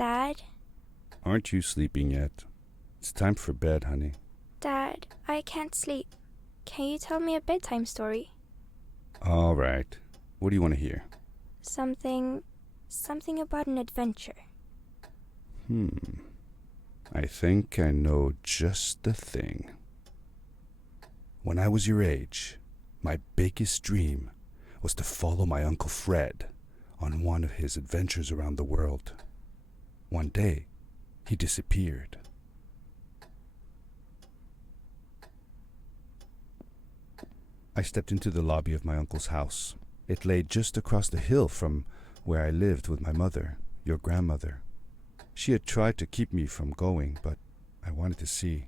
Dad? Aren't you sleeping yet? It's time for bed, honey. Dad, I can't sleep. Can you tell me a bedtime story? All right. What do you want to hear? Something about an adventure. I think I know just the thing. When I was your age, my biggest dream was to follow my Uncle Fred on one of his adventures around the world. One day, he disappeared. I stepped into the lobby of my uncle's house. It lay just across the hill from where I lived with my mother, your grandmother. She had tried to keep me from going, but I wanted to see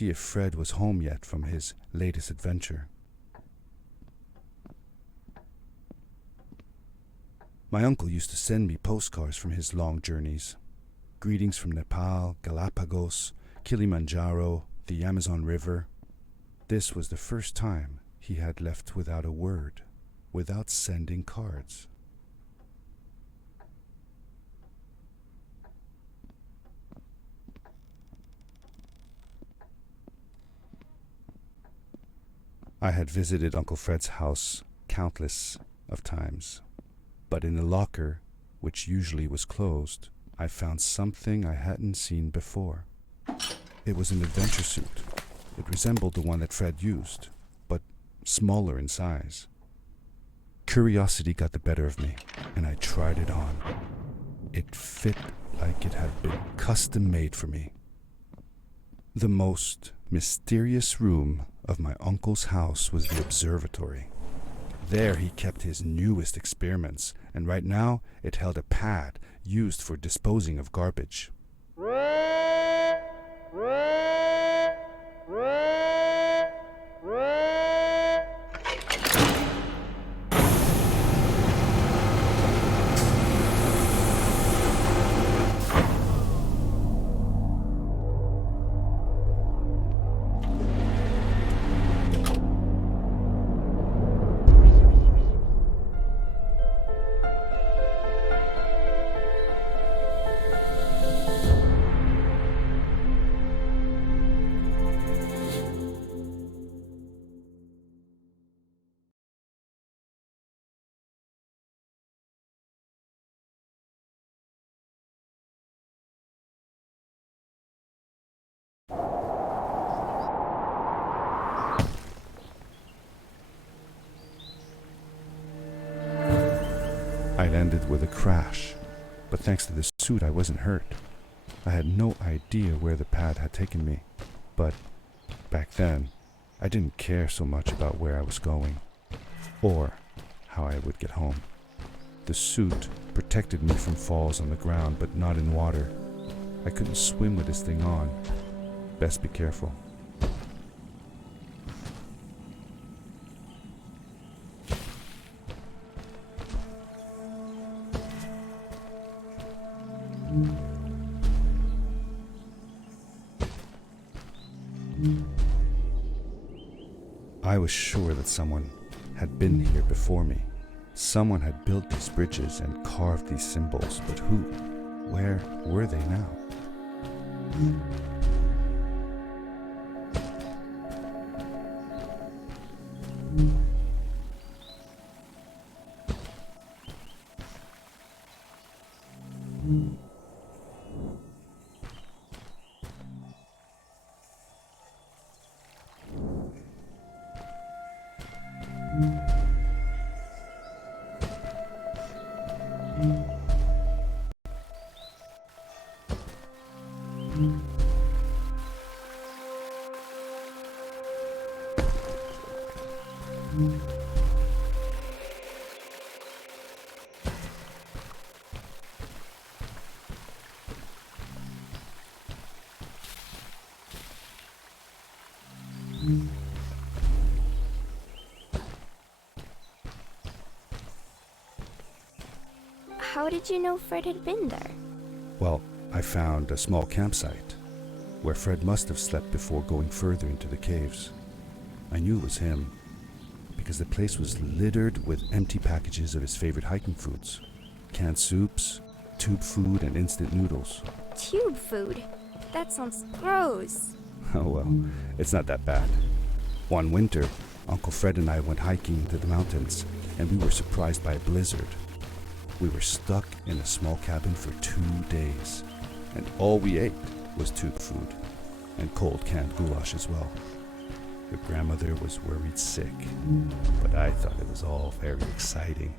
if Fred was home yet from his latest adventure. My uncle used to send me postcards from his long journeys. Greetings from Nepal, Galapagos, Kilimanjaro, the Amazon River. This was the first time he had left without a word, without sending cards. I had visited Uncle Fred's house countless of times, but in the locker, which usually was closed, I found something I hadn't seen before. It was an adventure suit. It resembled the one that Fred used, but smaller in size. Curiosity got the better of me, and I tried it on. It fit like it had been custom made for me. The most mysterious room of my uncle's house was the observatory. There he kept his newest experiments, and right now it held a pad used for disposing of garbage. I landed with a crash, but thanks to the suit I wasn't hurt. I had no idea where the pad had taken me, but back then I didn't care so much about where I was going, or how I would get home. The suit protected me from falls on the ground, but not in water. I couldn't swim with this thing on. Best be careful. I was sure that someone had been here before me. Someone had built these bridges and carved these symbols, but who? Where were they now? How did you know Fred had been there? Well, I found a small campsite where Fred must have slept before going further into the caves. I knew it was him because the place was littered with empty packages of his favorite hiking foods, canned soups, tube food and instant noodles. Tube food? That sounds gross. Oh well, it's not that bad. One winter, Uncle Fred and I went hiking into the mountains, and we were surprised by a blizzard. We were stuck in a small cabin for 2 days, and all we ate was tube food, and cold canned goulash as well. Your grandmother was worried sick, but I thought it was all very exciting.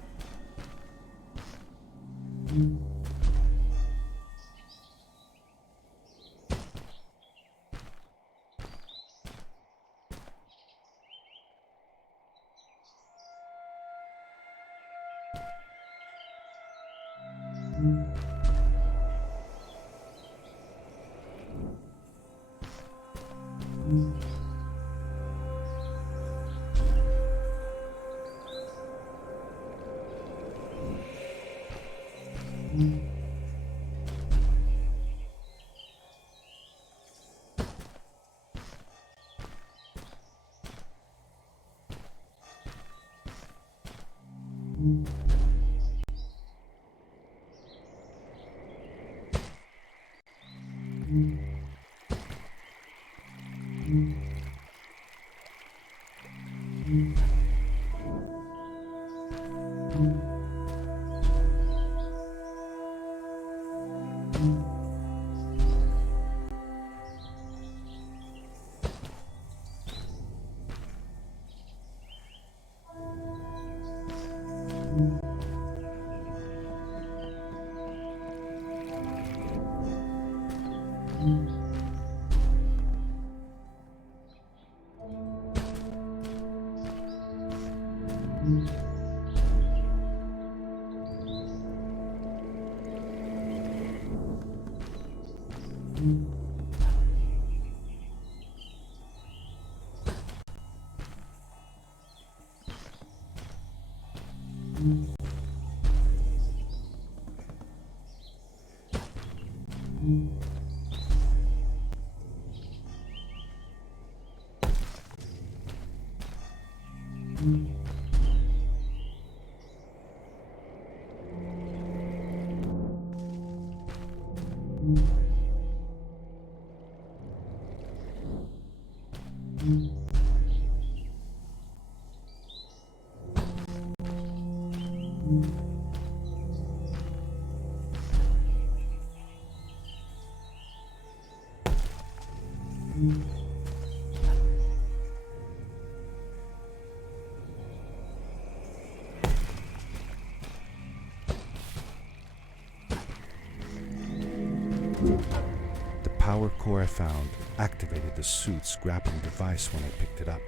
The power core I found activated the suit's grappling device when I picked it up.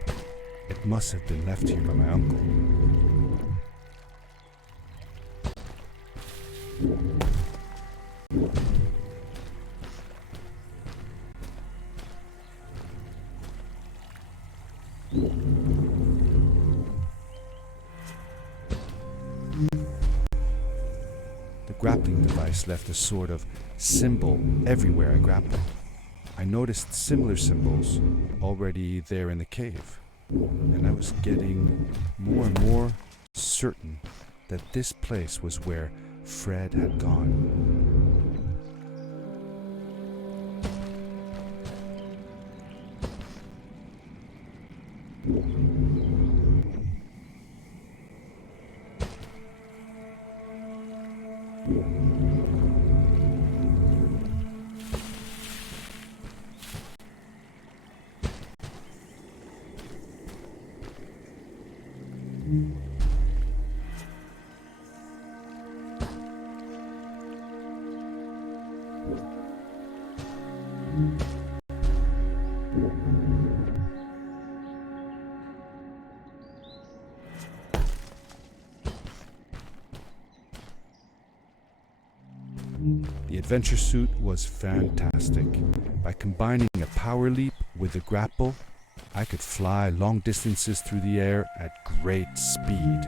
It must have been left here by my uncle. The grappling device left a sort of symbol everywhere I grappled. I noticed similar symbols already there in the cave, and I was getting more and more certain that this place was where Fred had gone. The adventure suit was fantastic. By combining a power leap with a grapple, I could fly long distances through the air at great speed.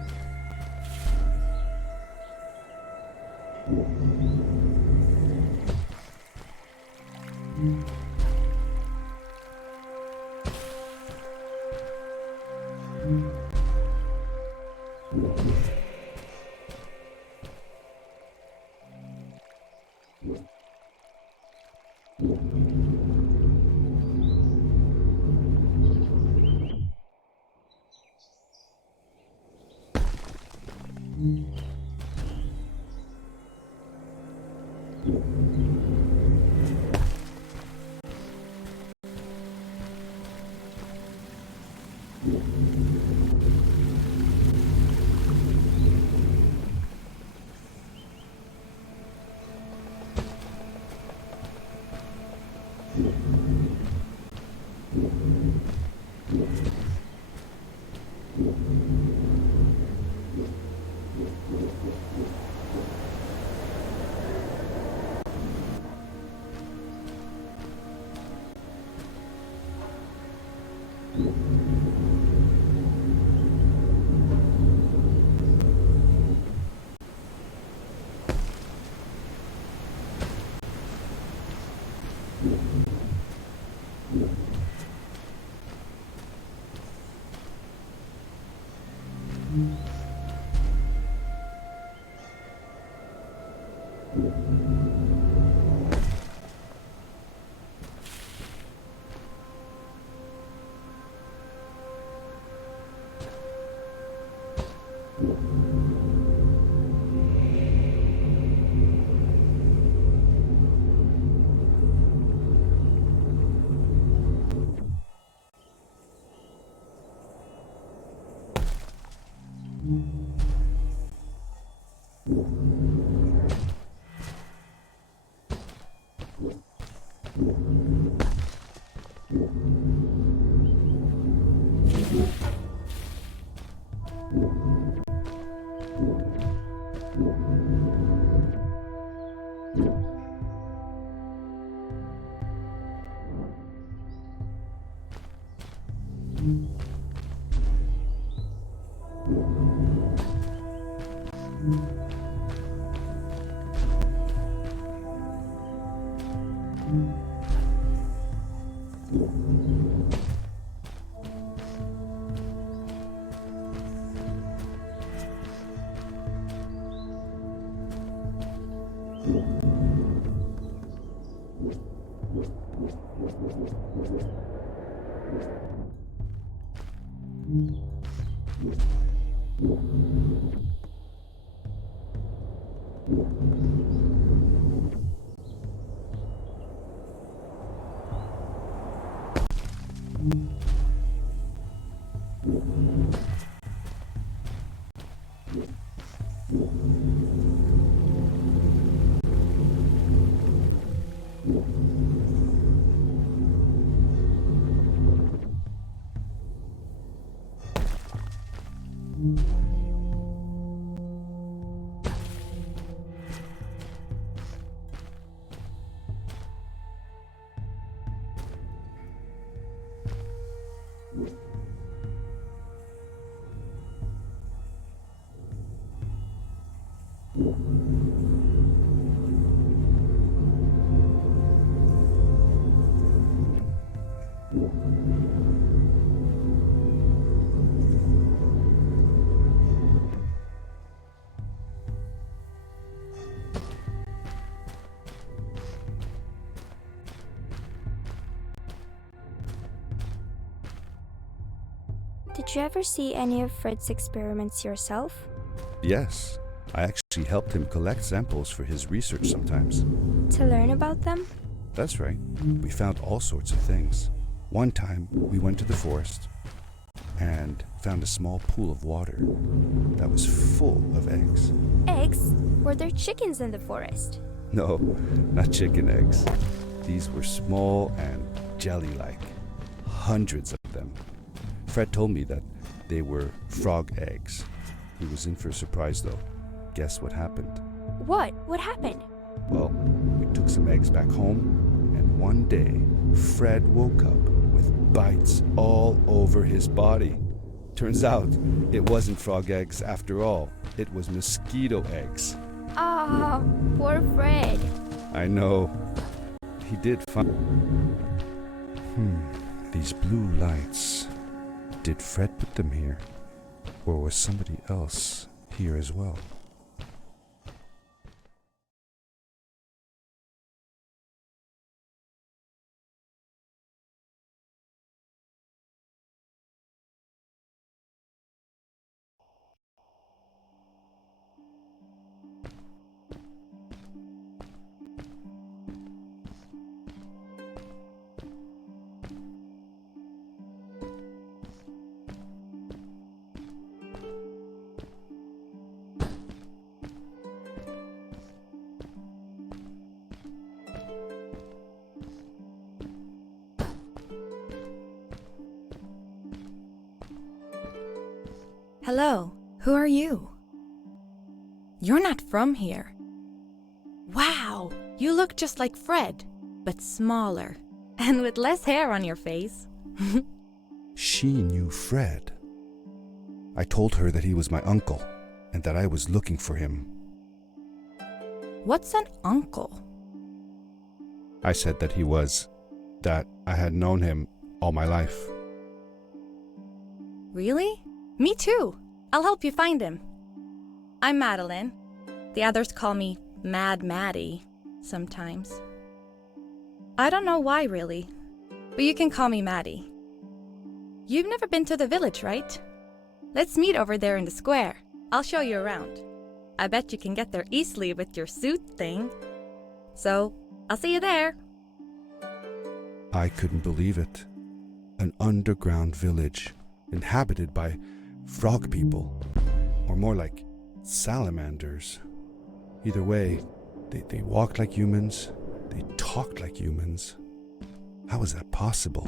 Did you ever see any of Fred's experiments yourself? Yes, I actually helped him collect samples for his research sometimes. To learn about them? That's right. We found all sorts of things. One time, we went to the forest and found a small pool of water that was full of eggs. Eggs? Were there chickens in the forest? No, not chicken eggs. These were small and jelly-like. Hundreds of them. Fred told me that they were frog eggs. He was in for a surprise though. Guess what happened? What? What happened? Well, we took some eggs back home, and one day, Fred woke up with bites all over his body. Turns out, it wasn't frog eggs after all. It was mosquito eggs. Ah, poor Fred. I know. He did fine. These blue lights. Did Fred put them here? Or was somebody else here as well? Hello, who are you? You're not from here. Wow, you look just like Fred, but smaller, and with less hair on your face. She knew Fred. I told her that he was my uncle and that I was looking for him. What's an uncle? I said that I had known him all my life. Really? Me too. I'll help you find him. I'm Madeline. The others call me Mad Maddie sometimes. I don't know why really, but you can call me Maddie. You've never been to the village, right? Let's meet over there in the square. I'll show you around. I bet you can get there easily with your suit thing. So, I'll see you there. I couldn't believe it. An underground village inhabited by frog people, or more like salamanders. Either way, they walked like humans, they talked like humans. How is that possible?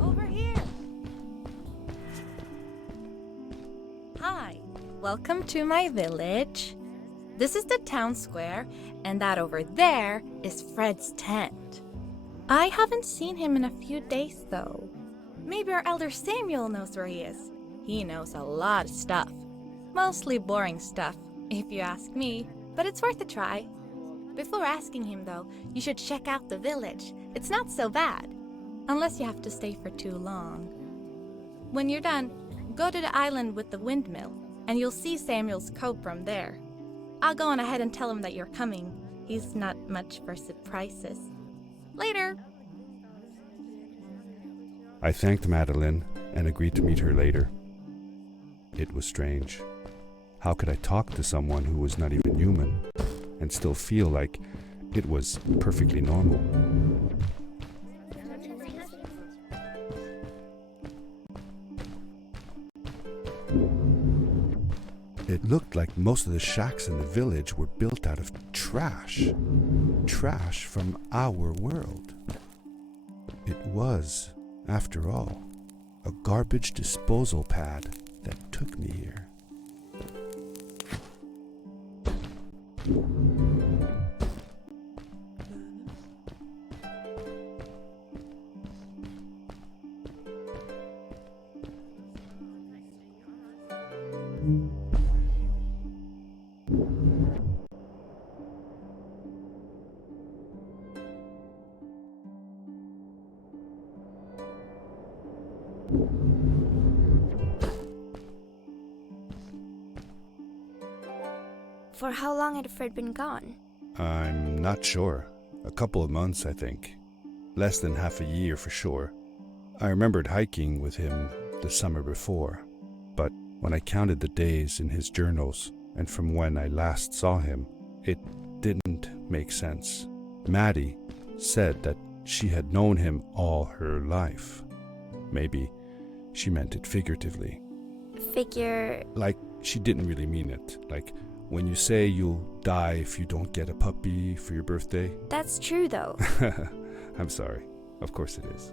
Over here! Hi, welcome to my village. This is the town square, and that over there is Fred's tent. I haven't seen him in a few days though. Maybe our elder Samuel knows where he is. He knows a lot of stuff. Mostly boring stuff, if you ask me, but it's worth a try. Before asking him though, you should check out the village. It's not so bad. Unless you have to stay for too long. When you're done, go to the island with the windmill, and you'll see Samuel's cove from there. I'll go on ahead and tell him that you're coming. He's not much for surprises. Later! I thanked Madeline and agreed to meet her later. It was strange. How could I talk to someone who was not even human and still feel like it was perfectly normal? It looked like most of the shacks in the village were built out of trash. Trash from our world. It was, after all, a garbage disposal pad that took me here. For how long had Fred been gone? I'm not sure. A couple of months, I think. Less than half a year for sure. I remembered hiking with him the summer before, but when I counted the days in his journals and from when I last saw him, it didn't make sense. Maddie said that she had known him all her life. Maybe she meant it figuratively. Like, she didn't really mean it. Like, when you say you'll die if you don't get a puppy for your birthday. That's true though. I'm sorry. Of course it is.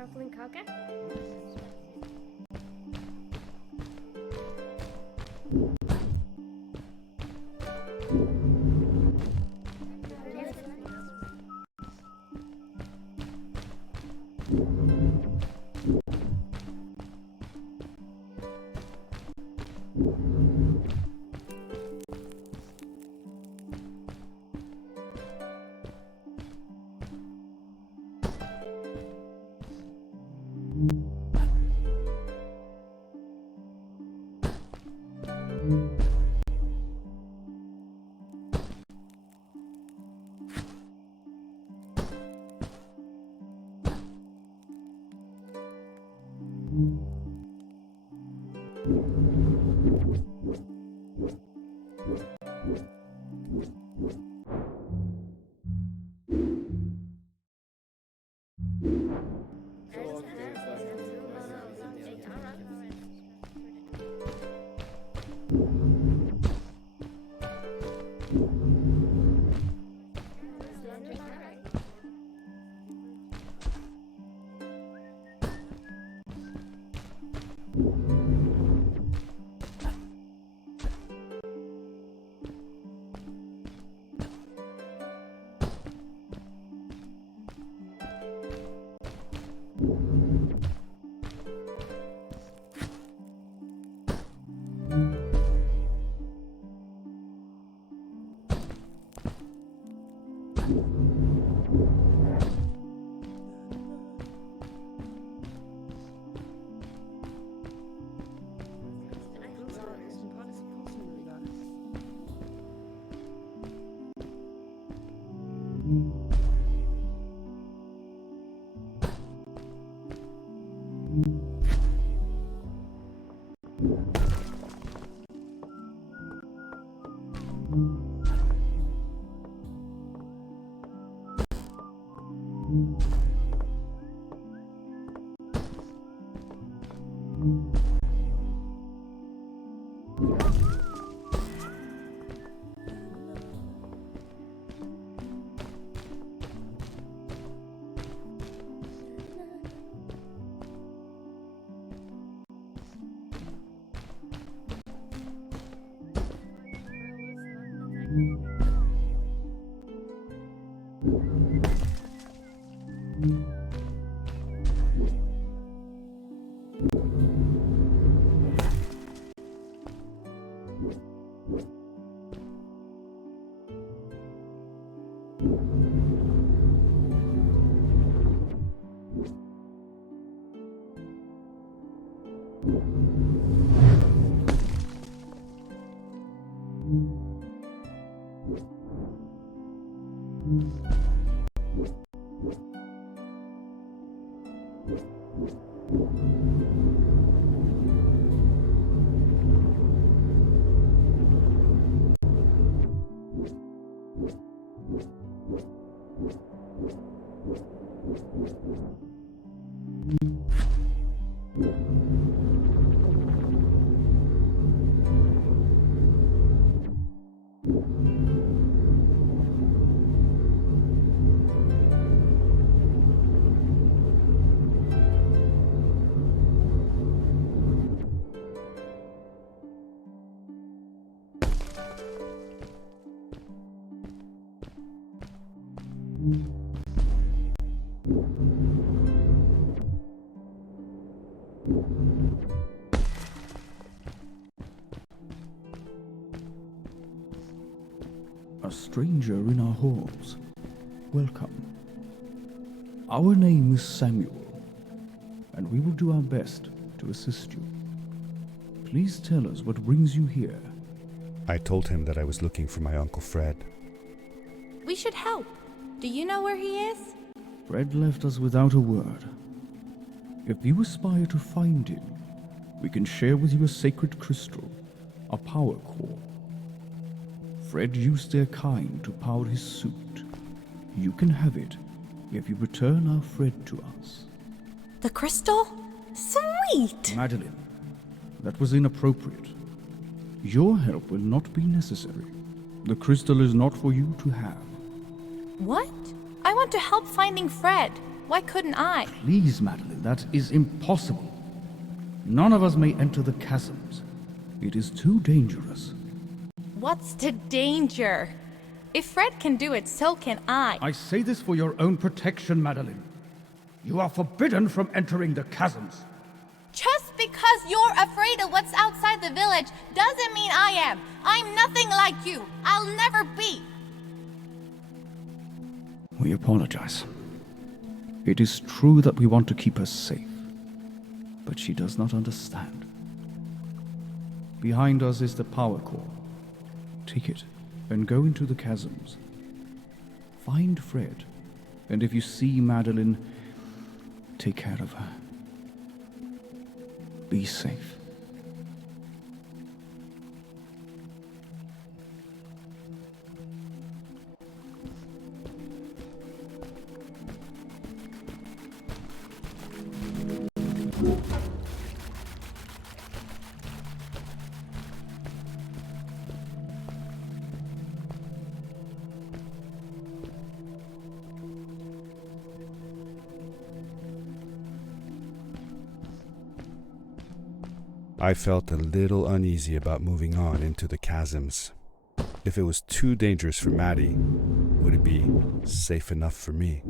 Carpool Kaka? A stranger in our halls. Welcome. Our name is Samuel, and we will do our best to assist you. Please tell us what brings you here. I told him that I was looking for my Uncle Fred. We should help. Do you know where he is? Fred left us without a word. If you aspire to find him, we can share with you a sacred crystal, a power core. Fred used their kind to power his suit. You can have it if you return our Fred to us. The crystal? Sweet! Madeline, that was inappropriate. Your help will not be necessary. The crystal is not for you to have. What? I want to help finding Fred. Why couldn't I? Please, Madeline, that is impossible. None of us may enter the chasms. It is too dangerous. What's the danger? If Fred can do it, so can I. I say this for your own protection, Madeline. You are forbidden from entering the chasms. Just because you're afraid of what's outside the village doesn't mean I am. I'm nothing like you. I'll never be. We apologize. It is true that we want to keep her safe, but she does not understand. Behind us is the power core. Take it and go into the chasms. Find Fred, and if you see Madeline, take care of her. Be safe. I felt a little uneasy about moving on into the chasms. If it was too dangerous for Maddie, would it be safe enough for me?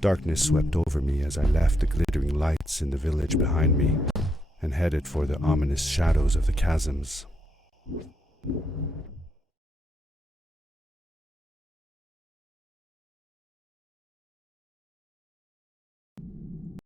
Darkness swept over me as I left the glittering lights in the village behind me and headed for the ominous shadows of the chasms.